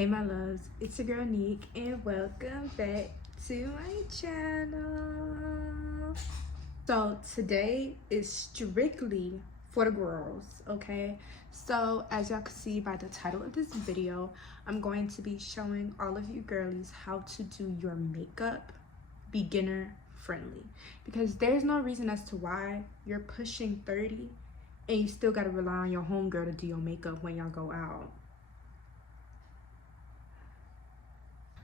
Hey my loves, it's your girl Nique and welcome back to my channel. So today is strictly for the girls, okay? So as y'all can see by the title of this video, I'm going to be showing all of you girlies how to do your makeup beginner friendly, because there's no reason as to why you're pushing 30 and you still got to rely on your homegirl to do your makeup when y'all go out.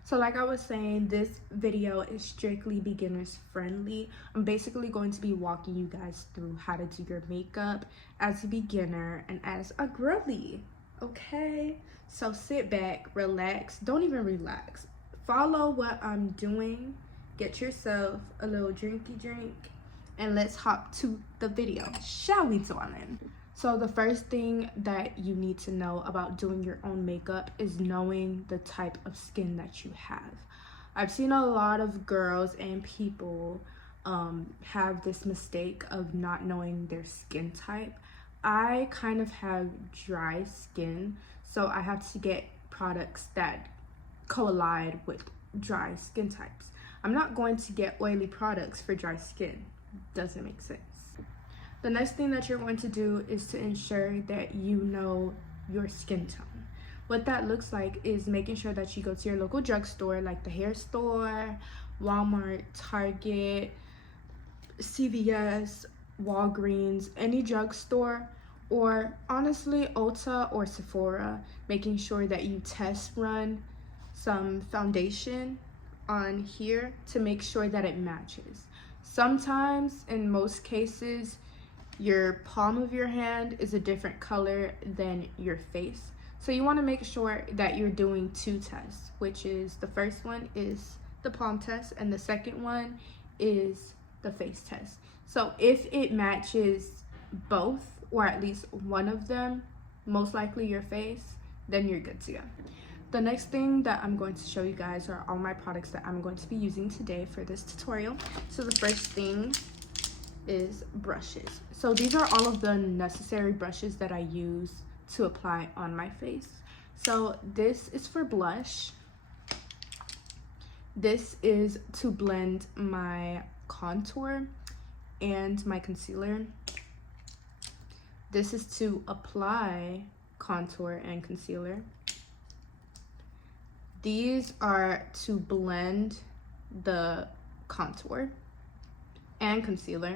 So like I was saying, this video is strictly beginners friendly. I'm basically going to be walking you guys through how to do your makeup as a beginner and as a girly, okay? So sit back, relax, don't even relax. Follow what I'm doing, get yourself a little drinky drink, and let's hop to the video, shall we, darling? So the first thing that you need to know about doing your own makeup is knowing the type of skin that you have. I've seen a lot of girls and people have this mistake of not knowing their skin type. I kind of have dry skin, so I have to get products that collide with dry skin types. I'm not going to get oily products for dry skin. Doesn't make sense. The next thing that you're going to do is to ensure that you know your skin tone. What that looks like is making sure that you go to your local drugstore, like the hair store, Walmart, Target, CVS, Walgreens, any drugstore, or honestly Ulta or Sephora, making sure that you test run some foundation on here to make sure that it matches. Sometimes, in most cases, your palm of your hand is a different color than your face. So you want to make sure that you're doing two tests, which is the first one is the palm test and the second one is the face test. So if it matches both, or at least one of them, most likely your face, then you're good to go. The next thing that I'm going to show you guys are all my products that I'm going to be using today for this tutorial. So the first thing is brushes. So these are all of the necessary brushes that I use to apply on my face. So this is for blush. This is to blend my contour and my concealer. This is to apply contour and concealer. These are to blend the contour and concealer.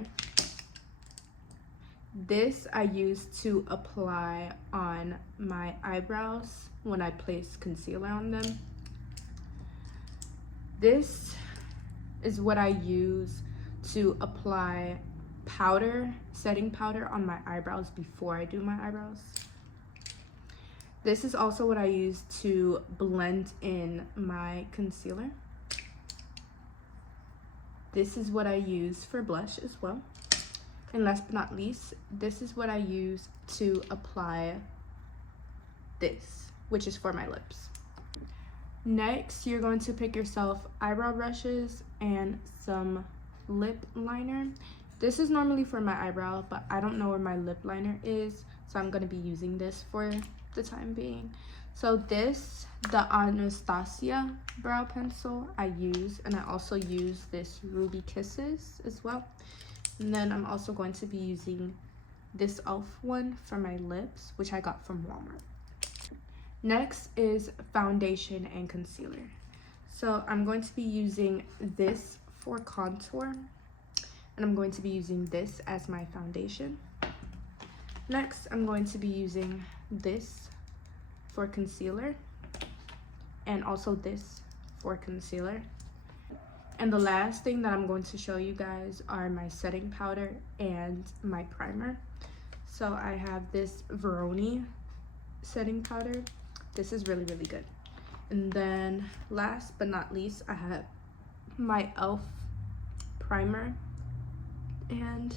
This I use to apply on my eyebrows when I place concealer on them. This is what I use to apply powder, setting powder on my eyebrows before I do my eyebrows. This is also what I use to blend in my concealer. This is what I use for blush as well. And last but not least, this is what I use to apply this, which is for my lips. Next, you're going to pick yourself eyebrow brushes and some lip liner. This is normally for my eyebrow, but I don't know where my lip liner is, so I'm going to be using this for the time being. So this, the Anastasia brow pencil I use, and I also use this Ruby Kisses as well. And then I'm also going to be using this e.l.f. one for my lips, which I got from Walmart. Next is foundation and concealer. So I'm going to be using this for contour, and I'm going to be using this as my foundation. Next, I'm going to be using this for concealer, and also this for concealer. And the last thing that I'm going to show you guys are my setting powder and my primer. So I have this Veroni setting powder. This is really, really good. And then last but not least, I have my e.l.f. primer. And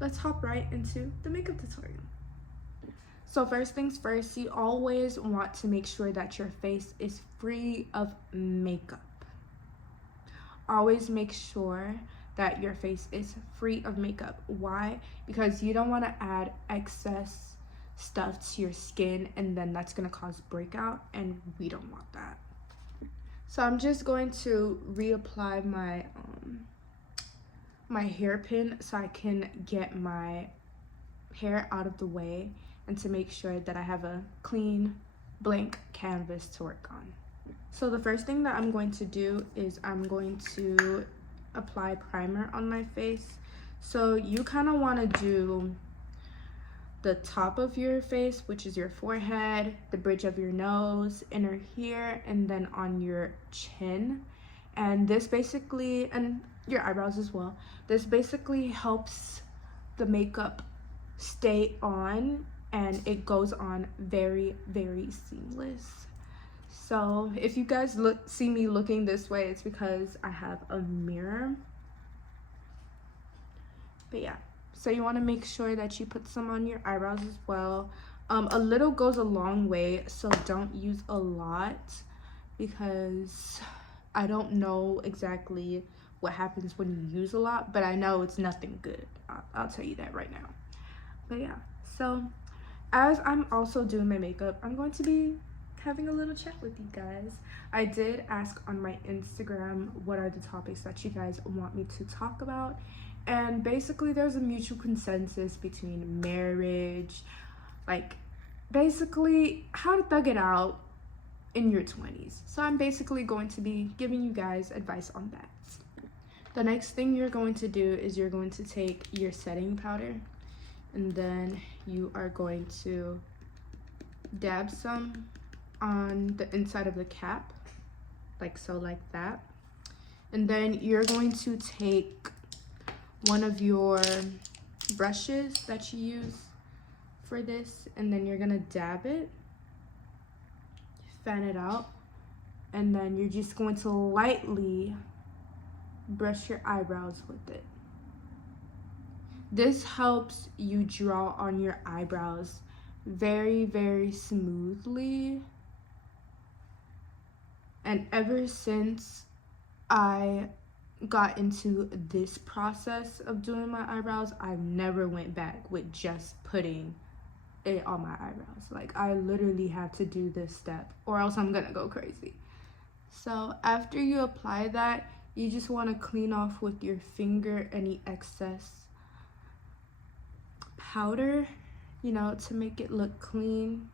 let's hop right into the makeup tutorial. So first things first, you always want to make sure that your face is free of makeup. Always make sure that your face is free of makeup. Why? Because you don't want to add excess stuff to your skin, and then that's gonna cause breakout, and we don't want that. So I'm just going to reapply my my hairpin so I can get my hair out of the way and to make sure that I have a clean blank canvas to work on. So the first thing that I'm going to do is I'm going to apply primer on my face. So you kind of want to do the top of your face, which is your forehead, the bridge of your nose, inner here, and then on your chin. And this basically, and your eyebrows as well, this basically helps the makeup stay on, and it goes on very, very seamless. So if you guys see me looking this way, it's because I have a mirror. But yeah, so you want to make sure that you put some on your eyebrows as well. A little goes a long way, so don't use a lot, because I don't know exactly what happens when you use a lot, but I know it's nothing good. I'll tell you that right now. But yeah, so as I'm also doing my makeup, I'm going to be having a little chat with you guys. I did ask on my Instagram what are the topics that you guys want me to talk about, and basically there's a mutual consensus between marriage, like basically how to thug it out in your 20s. So I'm basically going to be giving you guys advice on that. The next thing you're going to do is you're going to take your setting powder, and then you are going to dab some on the inside of the cap, like so, like that. And then you're going to take one of your brushes that you use for this, and then you're gonna dab it, fan it out, and then you're just going to lightly brush your eyebrows with it. This helps you draw on your eyebrows very, very smoothly. And ever since I got into this process of doing my eyebrows, I never went back with just putting it on my eyebrows. Like, I literally have to do this step or else I'm gonna go crazy. So after you apply that, you just want to clean off with your finger any excess powder, you know, to make it look clean.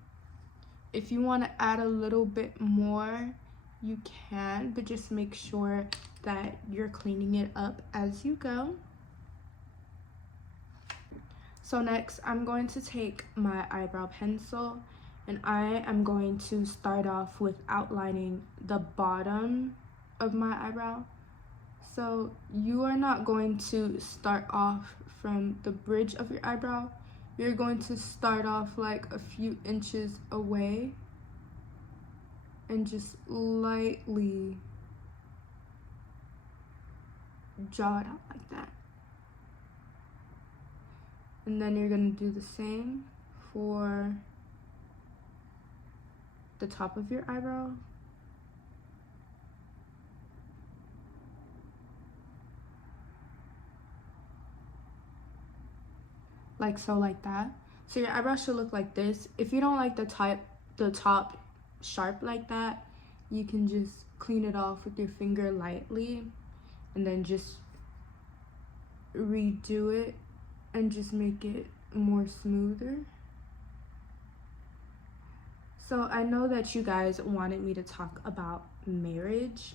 If you want to add a little bit more, you can, but just make sure that you're cleaning it up as you go. So next, I'm going to take my eyebrow pencil, and I am going to start off with outlining the bottom of my eyebrow. So you are not going to start off from the bridge of your eyebrow. You're going to start off like a few inches away and just lightly draw it out like that. And then you're going to do the same for the top of your eyebrow. Like so, like that. So your eyebrow should look like this. If you don't like the top sharp like that, you can just clean it off with your finger lightly and then just redo it and just make it more smoother. So I know that you guys wanted me to talk about marriage,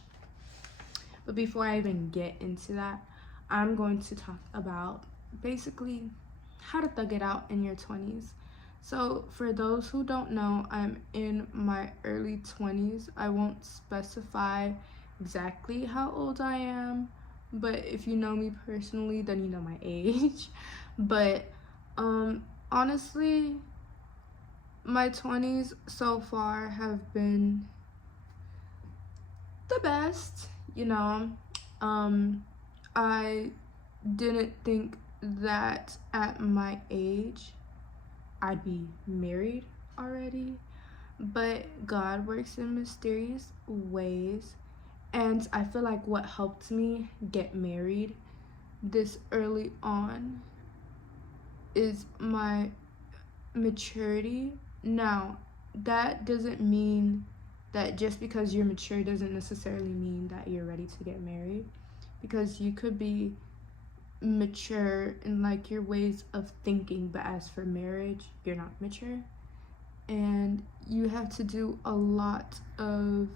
but before I even get into that, I'm going to talk about basically how to thug it out in your 20s. So for those who don't know, I'm in my early 20s. I won't specify exactly how old I am, but if you know me personally, then you know my age. But honestly, my 20s so far have been the best, you know. I didn't think that at my age I'd be married already, but God works in mysterious ways, and I feel like what helped me get married this early on is my maturity. Now, that doesn't mean that just because you're mature doesn't necessarily mean that you're ready to get married, because you could be mature in like your ways of thinking, but as for marriage, you're not mature, and you have to do a lot of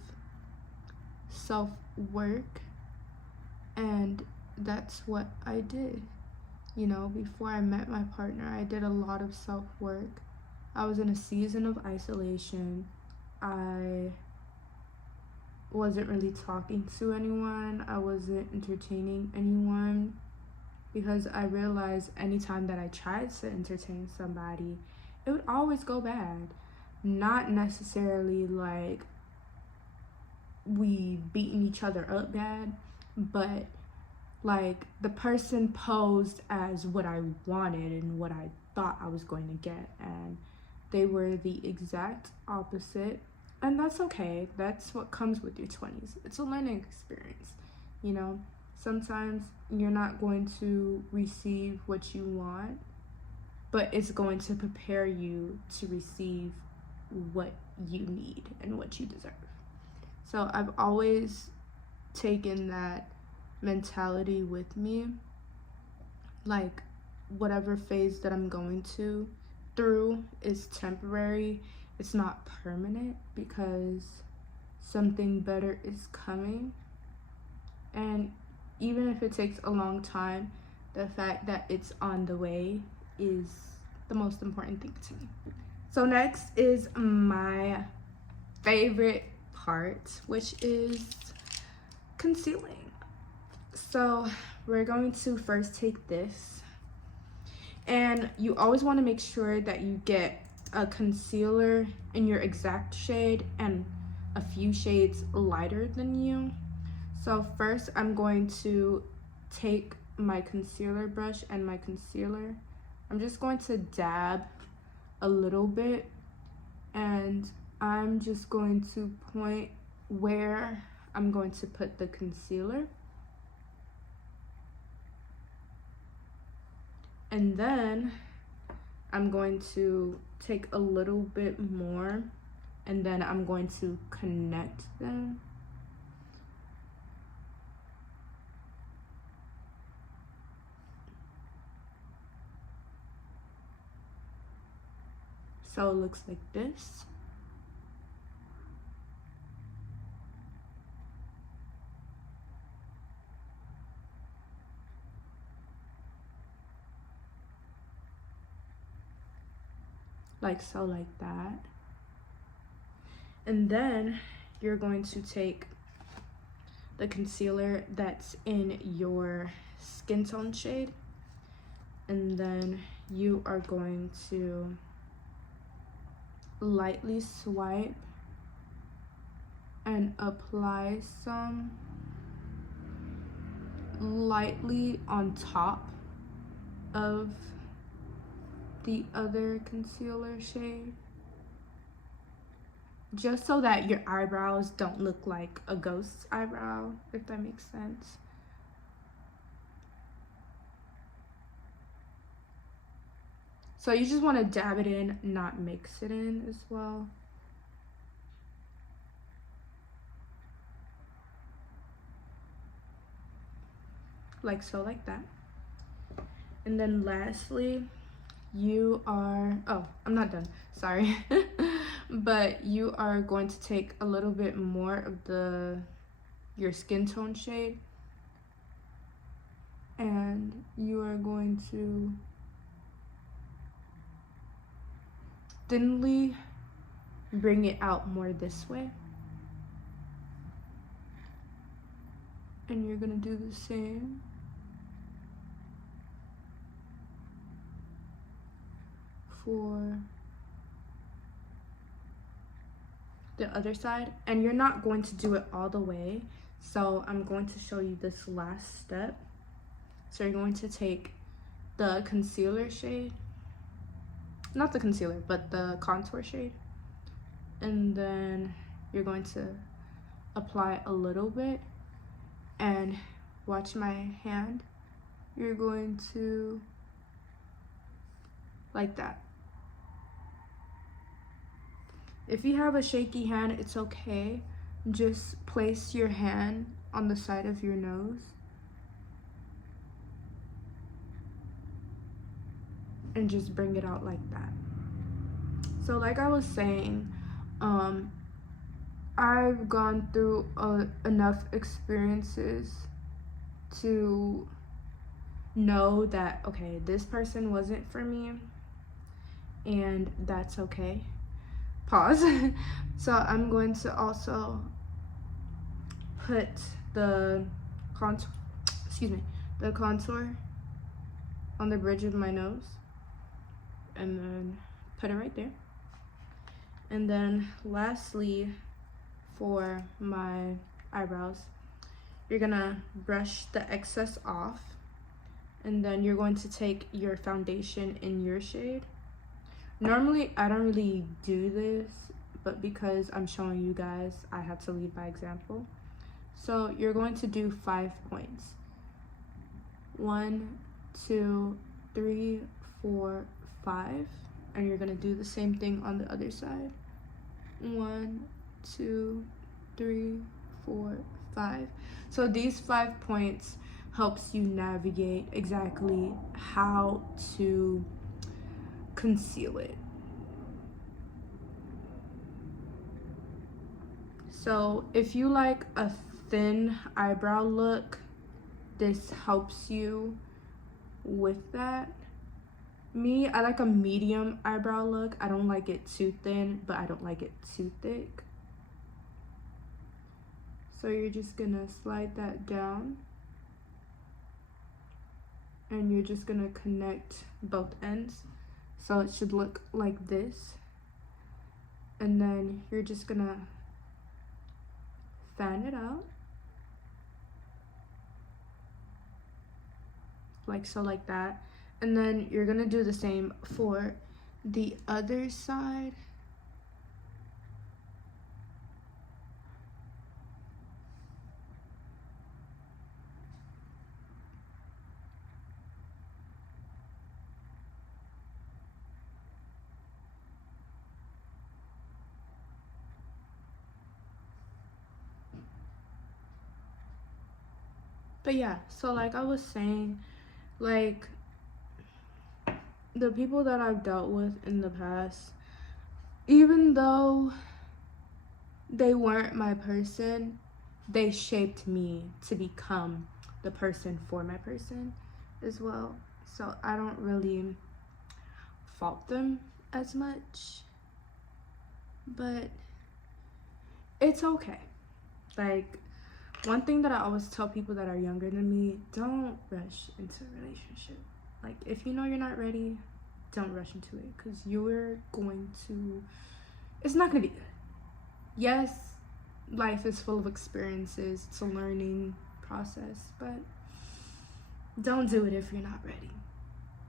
self-work, and that's what I did. You know, before I met my partner, I did a lot of self-work. I was in a season of isolation. I wasn't really talking to anyone. I wasn't entertaining anyone, because I realized anytime that I tried to entertain somebody, it would always go bad. Not necessarily like we beating each other up bad, but like the person posed as what I wanted and what I thought I was going to get, and they were the exact opposite. And that's okay. That's what comes with your 20s. It's a learning experience, you know. Sometimes you're not going to receive what you want, but it's going to prepare you to receive what you need and what you deserve. So I've always taken that mentality with me. Like, whatever phase that I'm going through is temporary. It's not permanent, because something better is coming. And even if it takes a long time, the fact that it's on the way is the most important thing to me. So next is my favorite part, which is concealing. So we're going to first take this, and you always want to make sure that you get a concealer in your exact shade and a few shades lighter than you. So first I'm going to take my concealer brush and my concealer. I'm just going to dab a little bit, and I'm just going to point where I'm going to put the concealer. And then I'm going to take a little bit more, and then I'm going to connect them. So it looks like this. Like so, like that. And then you're going to take the concealer that's in your skin tone shade, and then you are going to lightly swipe and apply some lightly on top of the other concealer shade, just so that your eyebrows don't look like a ghost eyebrow, if that makes sense. So you just want to dab it in, not mix it in as well. Like so, like that. And then lastly, you are, oh, I'm not done, sorry. But you are going to take a little bit more of your skin tone shade, and you are going to thinly bring it out more this way. And you're gonna do the same for the other side. And you're not going to do it all the way, so I'm going to show you this last step. So you're going to take the concealer shade, not the concealer, but the contour shade, and then you're going to apply a little bit, and watch my hand. You're going to, like that. If you have a shaky hand, it's okay. Just place your hand on the side of your nose and just bring it out like that. So like I was saying, I've gone through enough experiences to know that, okay, this person wasn't for me, and that's okay. Pause. So I'm going to also put the contour on the bridge of my nose, and then put it right there. And then lastly, for my eyebrows, you're gonna brush the excess off, and then you're going to take your foundation in your shade. Normally I don't really do this, but because I'm showing you guys, I have to lead by example. So you're going to do 5 points. 1, 2, 3, 4, 5, and you're gonna do the same thing on the other side. 1, 2, 3, 4, 5. So these 5 points helps you navigate exactly how to conceal it. So if you like a thin eyebrow look, this helps you with that. Me, I like a medium eyebrow look. I don't like it too thin, but I don't like it too thick. So you're just gonna slide that down, and you're just gonna connect both ends. So it should look like this. And then you're just gonna fan it out. Like so, like that. And then you're gonna do the same for the other side. But yeah, so like I was saying, like the people that I've dealt with in the past, even though they weren't my person, they shaped me to become the person for my person as well. So I don't really fault them as much, but it's okay. Like, one thing that I always tell people that are younger than me, don't rush into a relationship. Like, if you know you're not ready, don't rush into it, because it's not gonna be good. Yes, life is full of experiences, it's a learning process, but don't do it if you're not ready.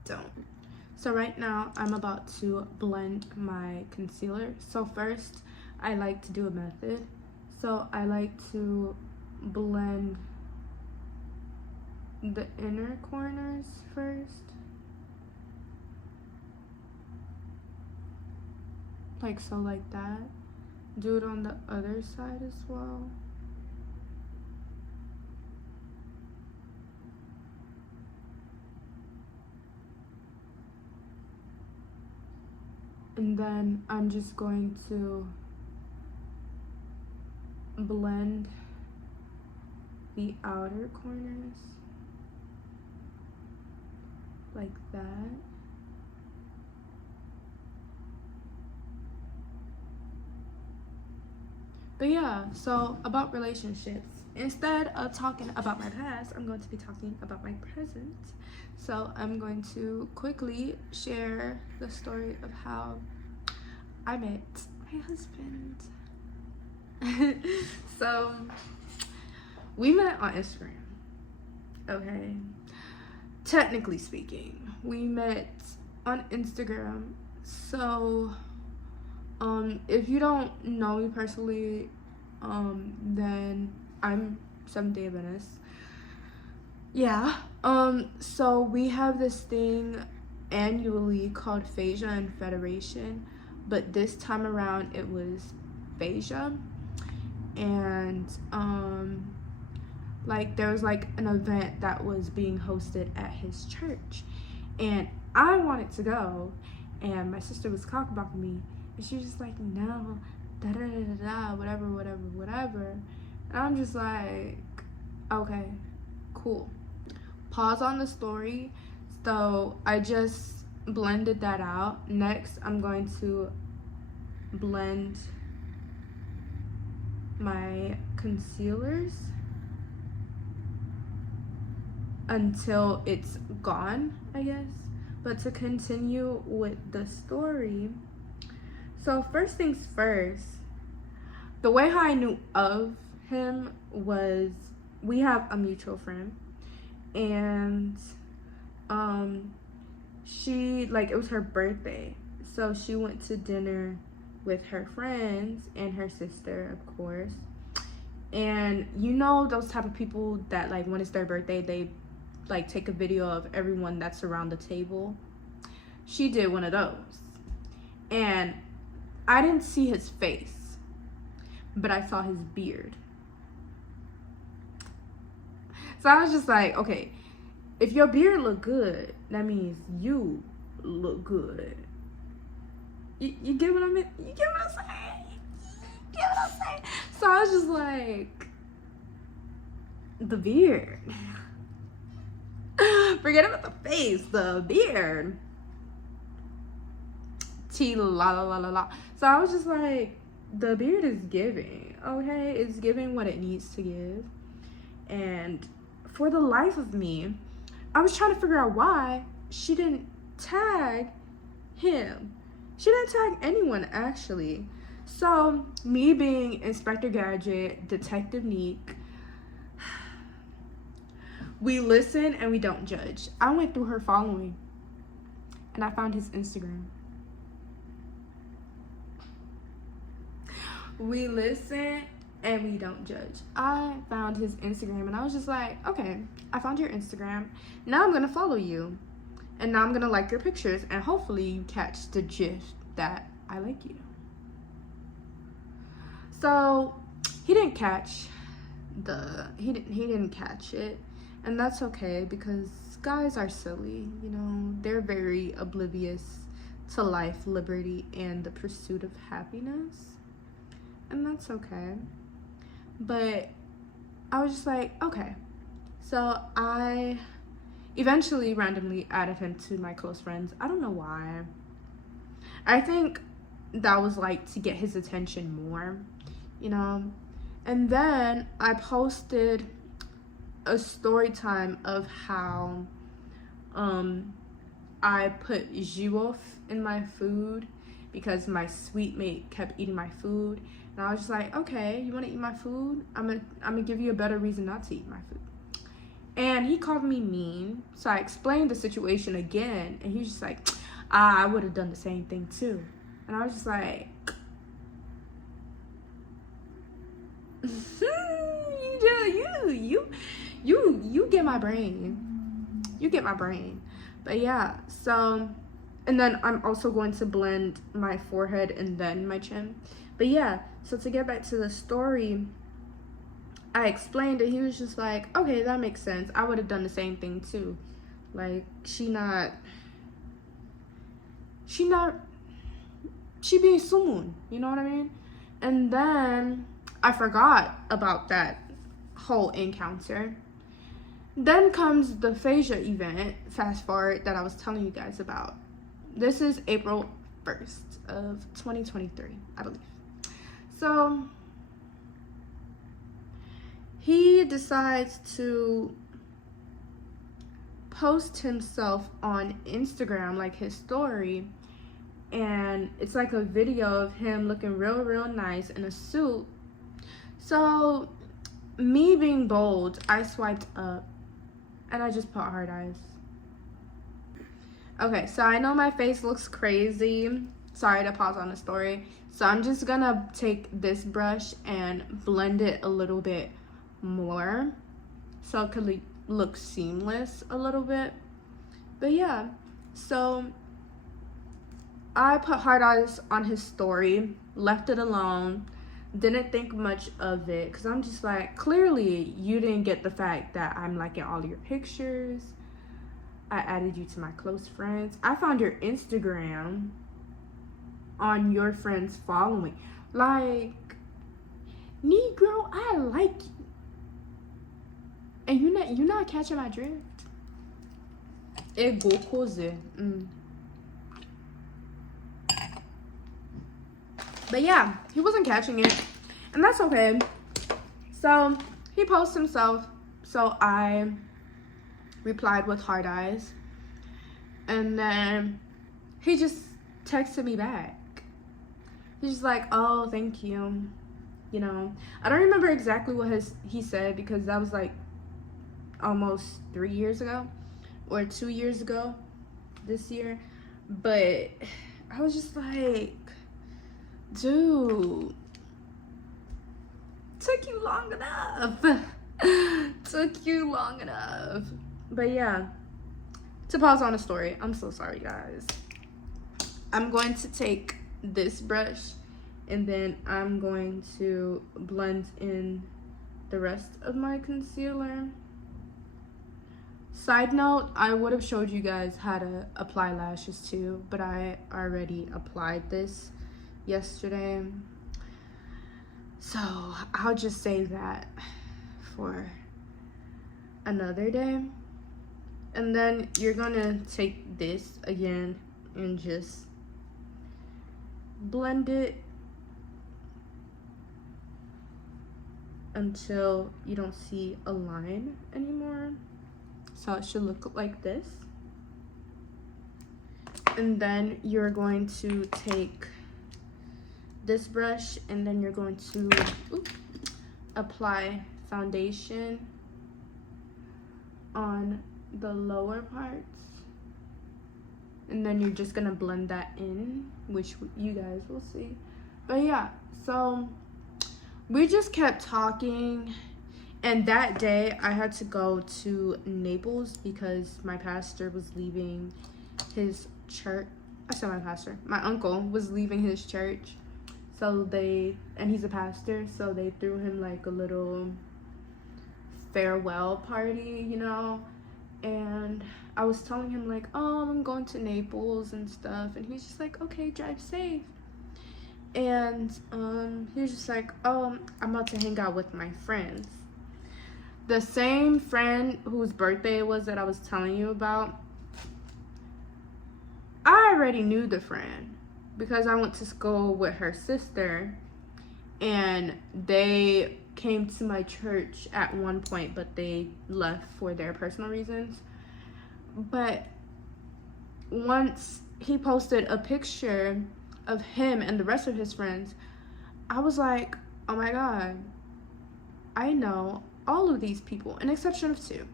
Don't. So right now I'm about to blend my concealer. So first, I like to do a method. So I like to blend the inner corners first, like so, like that. Do it on the other side as well. And then I'm just going to blend the outer corners like that. But yeah, so about relationships, instead of talking about my past, I'm going to be talking about my present. So I'm going to quickly share the story of how I met my husband. So we met on Instagram. Okay, technically speaking, we met on Instagram. So if you don't know me personally, then I'm Seventh-day Adventist. Yeah. So we have this thing annually called Phasia and Federation. but this time around it was Phasia. And like there was like an event that was being hosted at his church, and I wanted to go, and my sister was cockblocking me, and she was just like, no, da da da da da, whatever. And I'm just like, okay, cool. Pause on the story. So I just blended that out. Next, I'm going to blend my concealers until it's gone, I guess. But to continue with the story, so first things first, the way how I knew of him was we have a mutual friend, and she, like, it was her birthday, so she went to dinner with her friends and her sister, of course. And you know those type of people that, like, when it's their birthday, they like take a video of everyone that's around the table. She did one of those, and I didn't see his face, but I saw his beard. So I was just like, okay, if your beard look good, that means you look good. You get what I mean? You get what I'm saying? You get what I'm saying? So I was just like, the beard. Forget about the face, the beard. T la la la la la. So I was just like, the beard is giving, okay? It's giving what it needs to give. And for the life of me, I was trying to figure out why she didn't tag him. She didn't tag anyone, actually. So me being Inspector Gadget, Detective Nique, we listen and we don't judge. I went through her following and I found his Instagram. We listen and we don't judge. I found his Instagram and I was just like, okay, I found your Instagram. Now I'm gonna follow you. And now I'm gonna like your pictures, and hopefully you catch the gist that I like you. So he didn't catch it, and that's okay, because guys are silly, you know. They're very oblivious to life, liberty, and the pursuit of happiness, and that's okay. But I was just like, okay. So I eventually randomly added him to my close friends. I don't know why. I think that was like to get his attention more, you know. And then I posted a story time of how I put Juvia in my food because my sweet mate kept eating my food. And I was just like, okay, you want to eat my food? I'm gonna give you a better reason not to eat my food. And he called me mean, so I explained the situation again, and he was just like, I would have done the same thing too. And I was just like, you get my brain. You get my brain. But yeah, so, and then I'm also going to blend my forehead and then my chin. But yeah, so to get back to the story, I explained it. He was just like, okay, that makes sense. I would have done the same thing too. Like, she being someone, you know what I mean? And then I forgot about that whole encounter. Then comes the Phasia event, fast forward, that I was telling you guys about. This is April 1st of 2023, I believe. So he decides to post himself on Instagram, like his story, and it's like a video of him looking real nice in a suit. So me being bold, I swiped up and I just put heart eyes. Okay, so I know my face looks crazy. Sorry to pause on the story. So I'm just gonna take this brush and blend it a little bit more so it could look seamless a little bit. But yeah, so I put heart eyes on his story, left it alone, didn't think much of it, because I'm just like, clearly you didn't get the fact that I'm liking all your pictures. I added you to my close friends. I found your Instagram on your friends following. Like, Negro, I like you. And you're not catching my drift. Ego cose. But yeah, he wasn't catching it. And that's okay. So he posts himself. So I replied with heart eyes. And then he just texted me back. He's just like, oh, thank you. You know, I don't remember exactly what he said, because that was like almost 3 years ago or 2 years ago this year. But I was just like, dude, took you long enough. Took you long enough. But yeah, to pause on a story, I'm so sorry, guys. I'm going to take this brush and then I'm going to blend in the rest of my concealer. Side note, I would have showed you guys how to apply lashes too, but I already applied this yesterday. So I'll just save that for another day. And then you're gonna take this again and just blend it until you don't see a line anymore. So it should look like this. And then you're going to take this brush and then you're going to apply foundation on the lower parts. And then you're just gonna blend that in, which you guys will see. But yeah, so we just kept talking. And that day I had to go to Naples because my pastor was leaving his church. I said my pastor. My uncle was leaving his church. So and he's a pastor, so they threw him like a little farewell party, you know. And I was telling him like, oh, I'm going to Naples and stuff. And he's just like, okay, drive safe. And he was just like, oh, I'm about to hang out with my friends. The same friend whose birthday it was that I was telling you about, I already knew the friend because I went to school with her sister and they came to my church at one point, but they left for their personal reasons. But once he posted a picture of him and the rest of his friends, I was like, oh my God, I know all of these people, an exception of two.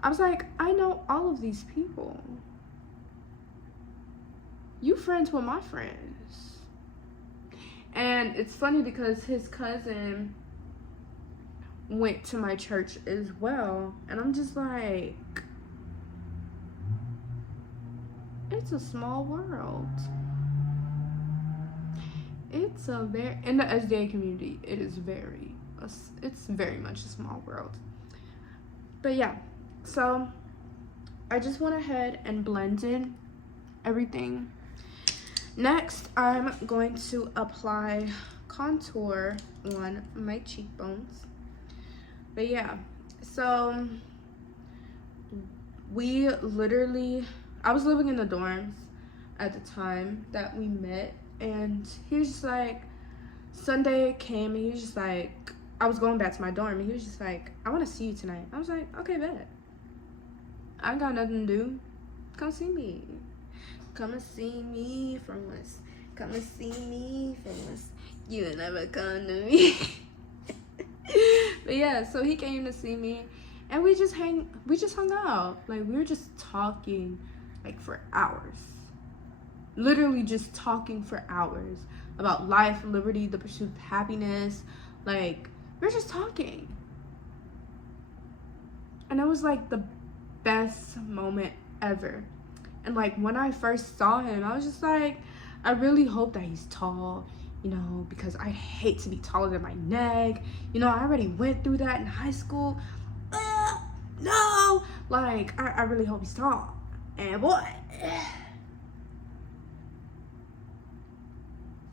I was like, I know all of these people. You friends with my friends. And it's funny because his cousin went to my church as well. And I'm just like, it's a small world. It's a very, in the SDA community, it's very much a small world. But yeah, so I just went ahead and blended everything. Next, I'm going to apply contour on my cheekbones. But yeah, so I was living in the dorms at the time that we met, and he was just like, Sunday came and he was just like, I was going back to my dorm and he was just like, I want to see you tonight. I was like, okay, bet. I ain't got nothing to do. Come see me. Come and see me from us. Come and see me from us. You never come to me. But yeah, so he came to see me and we just hung out. Like, we were just talking like for hours. Literally just talking for hours about life, liberty, the pursuit of happiness. Like, we're just talking. And it was like the best moment ever. And like, when I first saw him, I was just like, I really hope that he's tall, you know, because I hate to be taller than my neck. You know, I already went through that in high school. No, like, I really hope he's tall. And boy,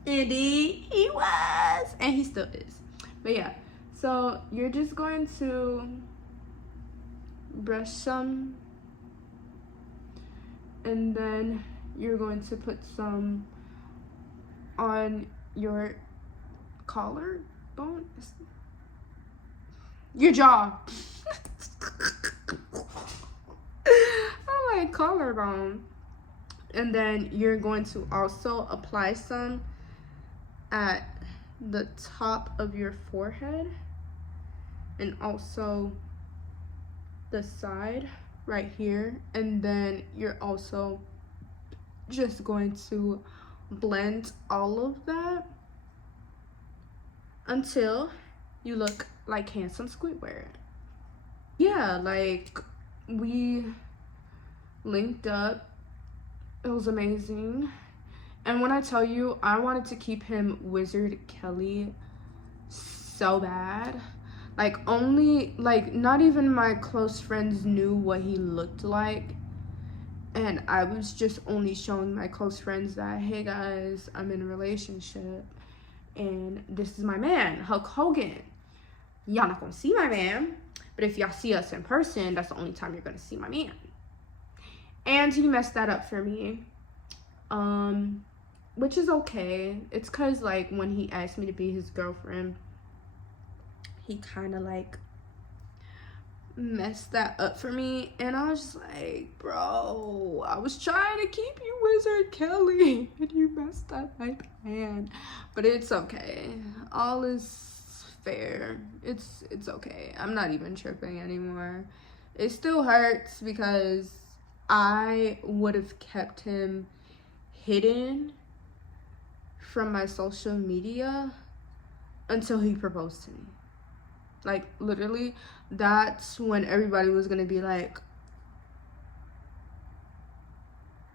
indeed he was, and he still is. But yeah, so you're just going to brush some, and then you're going to put some on your collarbone, your jaw. Oh, my collarbone. And then you're going to also apply some at the top of your forehead and also the side right here. And then you're also just going to blend all of that until you look like handsome Squidward. Yeah, like, we linked up. It was amazing. And when I tell you, I wanted to keep him Wizard Kelly so bad. Like, only, like, not even my close friends knew what he looked like. And I was just only showing my close friends that, hey guys, I'm in a relationship. And this is my man, Hulk Hogan. Y'all not gonna see my man. But if y'all see us in person, that's the only time you're gonna see my man. And he messed that up for me. Which is okay. It's cause like when he asked me to be his girlfriend, he kind of like messed that up for me, and I was just like, bro, I was trying to keep you Wizard Kelly and you messed up my plan. But it's okay. All is fair. It's okay. I'm not even tripping anymore. It still hurts because I would have kept him hidden from my social media until he proposed to me. Like, literally, that's when everybody was gonna be like,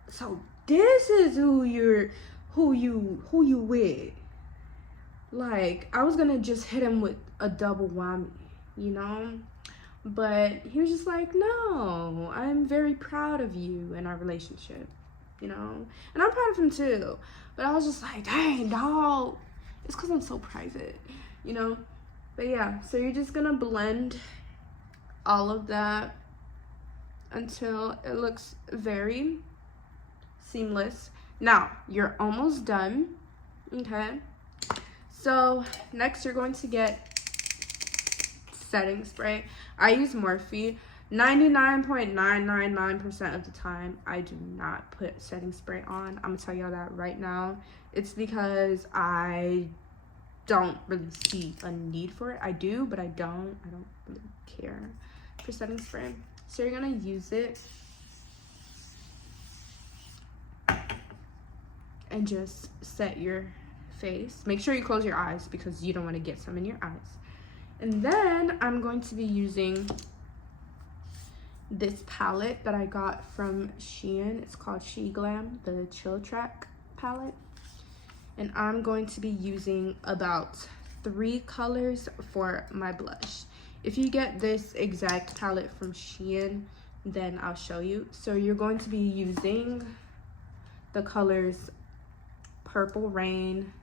so this is who you with. Like, I was gonna just hit him with a double whammy, you know? But he was just like, no, I'm very proud of you in our relationship, you know? And I'm proud of him too. But I was just like, dang, dog. It's because I'm so private, you know? But yeah, so you're just gonna blend all of that until it looks very seamless. Now, you're almost done, okay? So next you're going to get setting spray. I use Morphie. 99.999% of the time, I do not put setting spray on. I'm gonna tell y'all that right now. It's because I don't really see a need for it. I do, but I don't really care for setting spray. So you're gonna use it and just set your face. Make sure you close your eyes because you don't want to get some in your eyes. And then I'm going to be using this palette that I got from SHEIN. It's called She Glam, the Chill Track palette. And I'm going to be using about 3 colors for my blush. If you get this exact palette from SHEIN, then I'll show you. So you're going to be using the colors Purple Rain,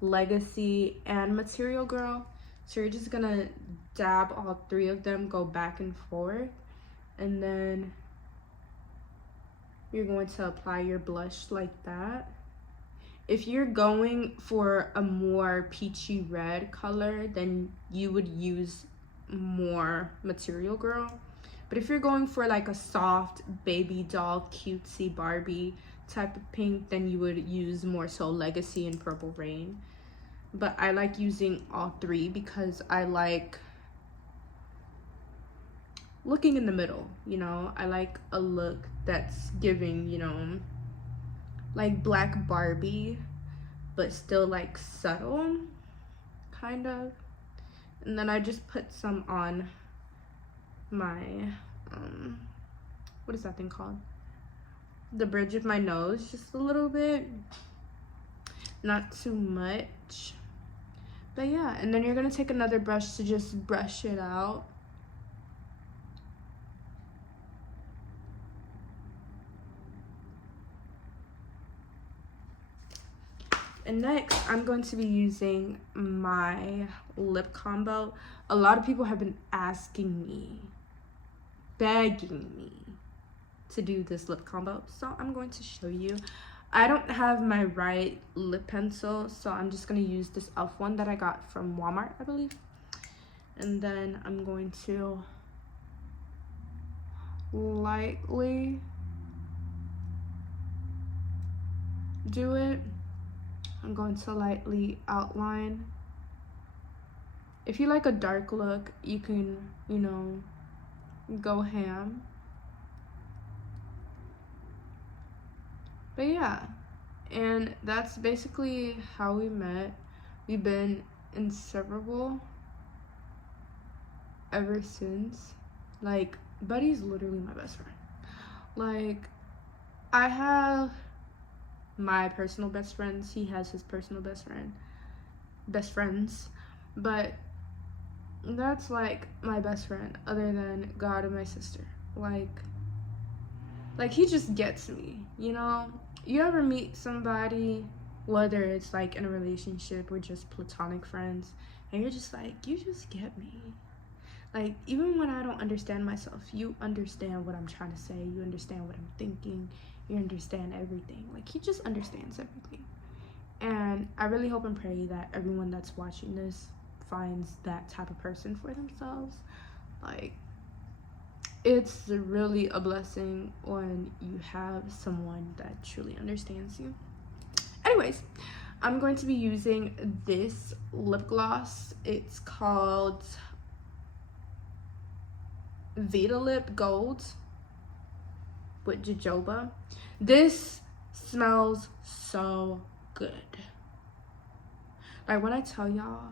Legacy, and Material Girl. So you're just gonna dab all 3 of them, go back and forth, and then you're going to apply your blush like that. If you're going for a more peachy red color, then you would use more Material Girl. But if you're going for like a soft baby doll cutesy Barbie type of pink, then you would use more so Legacy and Purple Rain. But I like using all 3 because I like looking in the middle, you know? I like a look that's giving, you know, like black Barbie, but still like subtle, kind of. And then I just put some on my, what is that thing called? The bridge of my nose, just a little bit. not too much. But yeah, and then you're gonna take another brush to just brush it out. And next, I'm going to be using my lip combo. A lot of people have been asking me, begging me to do this lip combo, so I'm going to show you. I don't have my right lip pencil, so I'm just going to use this e.l.f. one that I got from Walmart, I believe. And then I'm going to lightly do it. I'm going to lightly outline. If you like a dark look, you can, you know, go ham. But yeah, and that's basically how we met. We've been inseparable ever since. Like, Buddy's literally my best friend. Like, I have my personal best friends, he has his personal best friends, but that's like my best friend other than God and my sister. Like he just gets me, you know? You ever meet somebody, whether it's like in a relationship or just platonic friends, and you're just like, you just get me. Like, even when I don't understand myself, you understand what I'm trying to say, you understand what I'm thinking, you understand everything. Like, he just understands everything. And I really hope and pray that everyone that's watching this finds that type of person for themselves. Like, it's really a blessing when you have someone that truly understands you. Anyways, I'm going to be using this lip gloss. It's called Vita Lip Gold with jojoba. This smells so good. Like, when I tell y'all,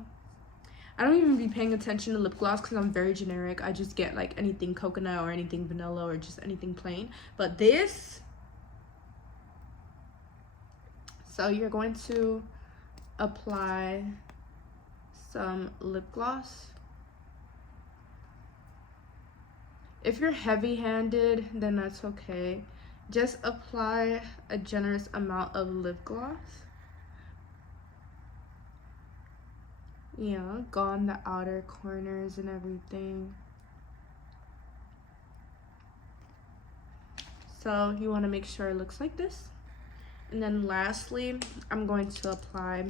I don't even be paying attention to lip gloss because I'm very generic. I just get like anything coconut or anything vanilla or just anything plain. But this, so you're going to apply some lip gloss. If you're heavy-handed, then that's okay. Just apply a generous amount of lip gloss. Yeah, go on the outer corners and everything. So you want to make sure it looks like this. And then lastly, I'm going to apply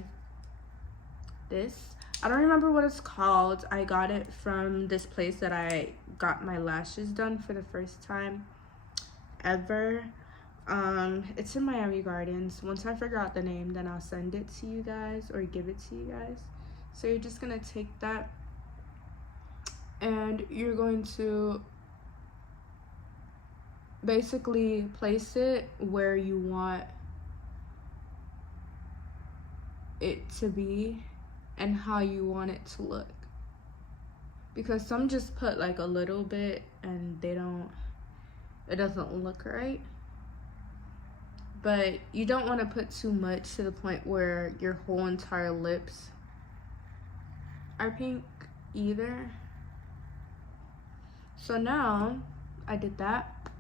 this. I don't remember what it's called. I got it from this place that I got my lashes done for the first time ever. It's in Miami Gardens. Once I figure out the name, then I'll send it to you guys or give it to you guys. So you're just gonna take that and you're going to basically place it where you want it to be and how you want it to look, because some just put like a little bit and it doesn't look right. But you don't want to put too much to the point where your whole entire lips are pink either. So now I did that,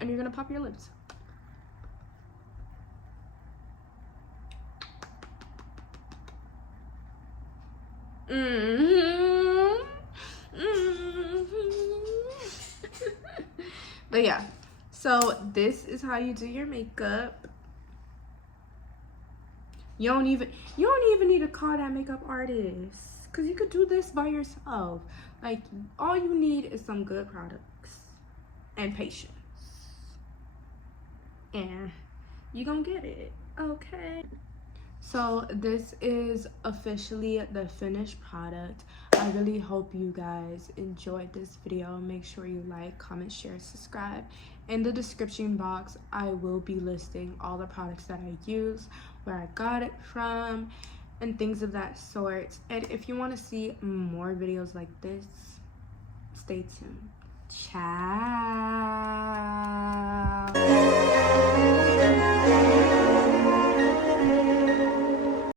and you're gonna pop your lips. But yeah, so this is how you do your makeup. You don't even need to call that makeup artist, because you could do this by yourself. Like, all you need is some good products and patience, and you gonna get it, okay? So this is officially the finished product. I really hope you guys enjoyed this video. Make sure you like, comment, share, subscribe. In the description box, I will be listing all the products that I use, where I got it from, and things of that sort. And if you want to see more videos like this, stay tuned. Ciao.